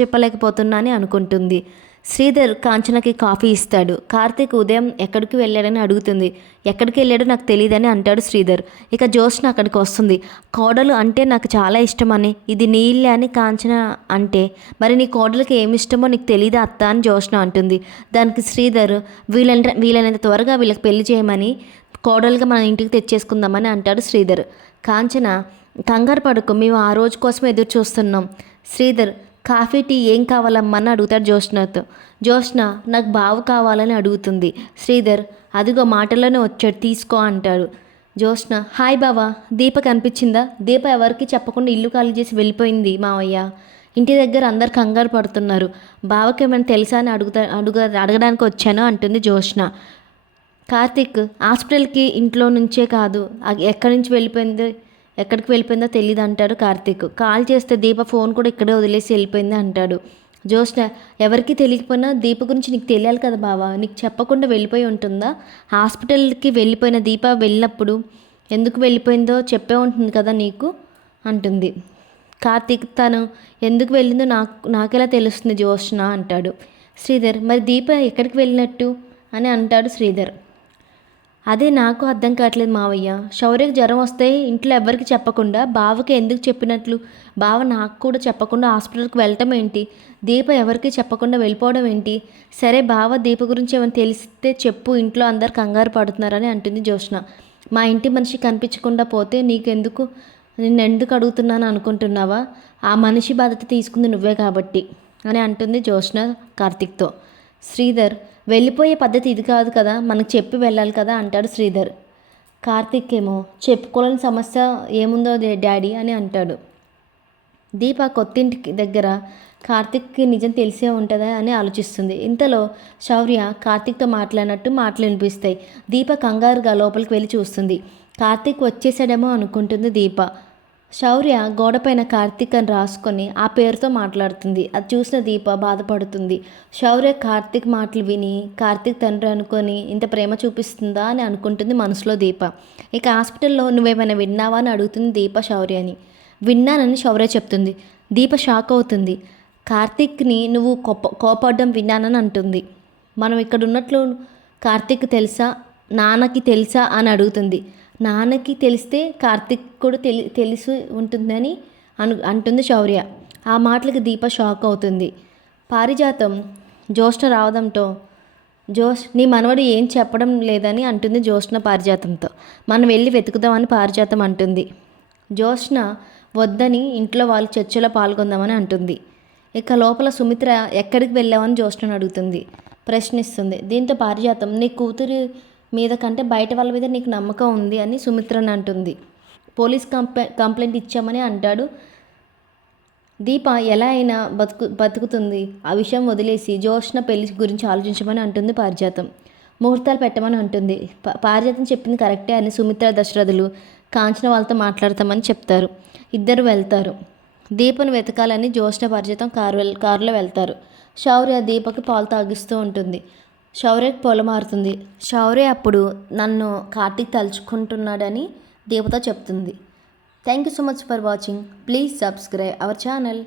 చెప్పలేకపోతున్నా అని అనుకుంటుంది. శ్రీధర్ కాంచనకి కాఫీ ఇస్తాడు. కార్తీక్ ఉదయం ఎక్కడికి వెళ్ళాడని అడుగుతుంది. ఎక్కడికి వెళ్ళాడో నాకు తెలియదని అంటాడు శ్రీధర్. ఇక జ్యోత్స్న అక్కడికి వస్తుంది. కోడలు అంటే నాకు చాలా ఇష్టమని, ఇది నీ ఇల్లే అని కాంచన అంటే, మరి నీ కోడలికి ఏమి ఇష్టమో నీకు తెలియదా అత్త అని జ్యోత్స్న అంటుంది. దానికి శ్రీధర్ వీలైనంత త్వరగా వీళ్ళకి పెళ్లి చేయమని, కోడలుగా మన ఇంటికి తెచ్చేసుకుందామని అంటాడు శ్రీధర్. కాంచన కంగారు పడుకో, మేము ఆ రోజు కోసం ఎదురు చూస్తున్నాం. శ్రీధర్ కాఫీ టీ ఏం కావాలమ్మా అని అడుగుతాడు జ్యోత్స్నతో. జ్యోత్స్న నాకు బావ కావాలని అడుగుతుంది. శ్రీధర్ అదిగో మాటల్లోనే వచ్చాడు తీసుకో అంటాడు. జ్యోత్స్న హాయ్ బావా, దీప కనిపించిందా? దీప ఎవరికి చెప్పకుండా ఇల్లు ఖాళీ చేసి వెళ్ళిపోయింది మావయ్య. ఇంటి దగ్గర అందరు కంగారు పడుతున్నారు. బావకి ఏమైనా తెలుసా అని అడగడానికి వచ్చాను అంటుంది జ్యోత్స్న. కార్తీక్ హాస్పిటల్కి ఇంట్లో నుంచే కాదు, ఎక్కడికి వెళ్ళిపోయిందో తెలియదు అంటాడు కార్తీక్. కాల్ చేస్తే దీప ఫోన్ కూడా ఇక్కడే వదిలేసి వెళ్ళిపోయింది అంటాడు. జ్యోత్స్న ఎవరికి తెలియకపోయినా దీప గురించి నీకు తెలియాలి కదా బావా, నీకు చెప్పకుండా వెళ్ళిపోయి ఉంటుందా? హాస్పిటల్కి వెళ్ళిపోయిన దీప వెళ్ళినప్పుడు ఎందుకు వెళ్ళిపోయిందో చెప్పే ఉంటుంది కదా నీకు అంటుంది. కార్తీక్ తను ఎందుకు వెళ్ళిందో నాకెలా తెలుస్తుంది జ్యోత్స్న అంటాడు. శ్రీధర్ మరి దీప ఎక్కడికి వెళ్ళినట్టు అని అంటాడు శ్రీధర్. అదే నాకు అర్థం కావట్లేదు మావయ్య. శౌర్యకి జ్వరం వస్తే ఇంట్లో ఎవరికి చెప్పకుండా బావకి ఎందుకు చెప్పినట్లు? బావ నాకు కూడా చెప్పకుండా హాస్పిటల్కి వెళ్ళటం ఏంటి? దీప ఎవరికి చెప్పకుండా వెళ్ళిపోవడం ఏంటి? సరే బావ దీప గురించి ఏమైనా తెలిస్తే చెప్పు, ఇంట్లో అందరు కంగారు పడుతున్నారని అంటుంది జ్యోత్స్న. మా ఇంటి మనిషి కనిపించకుండా పోతే నిన్నెందుకు అడుగుతున్నాను అనుకుంటున్నావా? ఆ మనిషి బాధ్యత తీసుకుంది నువ్వే కాబట్టి అని అంటుంది జ్యోత్స్న కార్తీక్తో. శ్రీధర్ వెళ్ళిపోయే పద్ధతి ఇది కాదు కదా, మనకు చెప్పి వెళ్ళాలి కదా అంటాడు శ్రీధర్. కార్తీక్ ఏమో చెప్పుకోలేని సమస్య ఏముందో డాడీ అని అంటాడు. దీప కొత్తింటికి దగ్గర కార్తీక్కి నిజం తెలిసే ఉంటుందా అని ఆలోచిస్తుంది. ఇంతలో శౌర్య కార్తీక్తో మాట్లాడినట్టు మాటలు వినిపిస్తాయి. దీప కంగారుగా లోపలికి వెళ్ళి చూస్తుంది. కార్తీక్ వచ్చేసాడేమో అనుకుంటుంది దీప. శౌర్య గోడపైన కార్తీక్ అని రాసుకొని ఆ పేరుతో మాట్లాడుతుంది. అది చూసిన దీప బాధపడుతుంది. శౌర్య కార్తీక్ మాటలు విని కార్తీక్ తండ్రి అనుకొని ఇంత ప్రేమ చూపిస్తుందా అని అనుకుంటుంది మనసులో దీప. ఇక హాస్పిటల్లో నువ్వేమైనా విన్నావా అని అడుగుతుంది దీప శౌర్యని. విన్నానని శౌర్య చెప్తుంది. దీప షాక్ అవుతుంది. కార్తీక్ని నువ్వు కోపడ్డం విన్నానని అంటుంది. మనం ఇక్కడ ఉన్నట్లు కార్తీక్ తెలుసా, నాన్నకి తెలుసా అని అడుగుతుంది. నాన్నకి తెలిస్తే కార్తీక్ కూడా తెలిసి ఉంటుందని అంటుంది శౌర్య. ఆ మాటలకి దీప షాక్ అవుతుంది. పారిజాతం జ్యోత్స్న రావడంతో నీ మనవడు ఏం చెప్పడం లేదని అంటుంది జ్యోత్స్న పారిజాతంతో. మనం వెళ్ళి వెతుకుదామని పారిజాతం అంటుంది. జ్యోత్స్న వద్దని ఇంట్లో వాళ్ళు చర్చలో పాల్గొందామని అంటుంది. ఇక లోపల సుమిత్ర ఎక్కడికి వెళ్ళావని జ్యోత్స్నను అడుగుతుంది, ప్రశ్నిస్తుంది. దీంతో పారిజాతం నీ కూతురు మీద కంటే బయట వాళ్ళ మీద నీకు నమ్మకం ఉంది అని సుమిత్రని అంటుంది. పోలీస్ కంప్లైంట్ ఇచ్చామని అంటాడు. దీప ఎలా అయినా బతుకుతుంది, ఆ విషయం వదిలేసి జ్యోత్స్న పెళ్లి గురించి ఆలోచించమని అంటుంది పారిజాతం. ముహూర్తాలు పెట్టమని అంటుంది. పారిజాతం చెప్పింది కరెక్టే అని సుమిత్ర దశరథులు కాంచన వాళ్ళతో మాట్లాడతామని చెప్తారు. ఇద్దరు వెళ్తారు. దీపను వెతకాలని జ్యోత్స్న పారిజాతం కారులో వెళ్తారు. శౌర్య దీపకి పాలు తాగిస్తూ ఉంటుంది. శౌర్యకి పొలమారుతుంది. శౌర్య అప్పుడు నన్ను కార్తీక్ తలుచుకుంటున్నాడని దీపతో చెప్తుంది. Thank you so much for watching. Please subscribe our channel.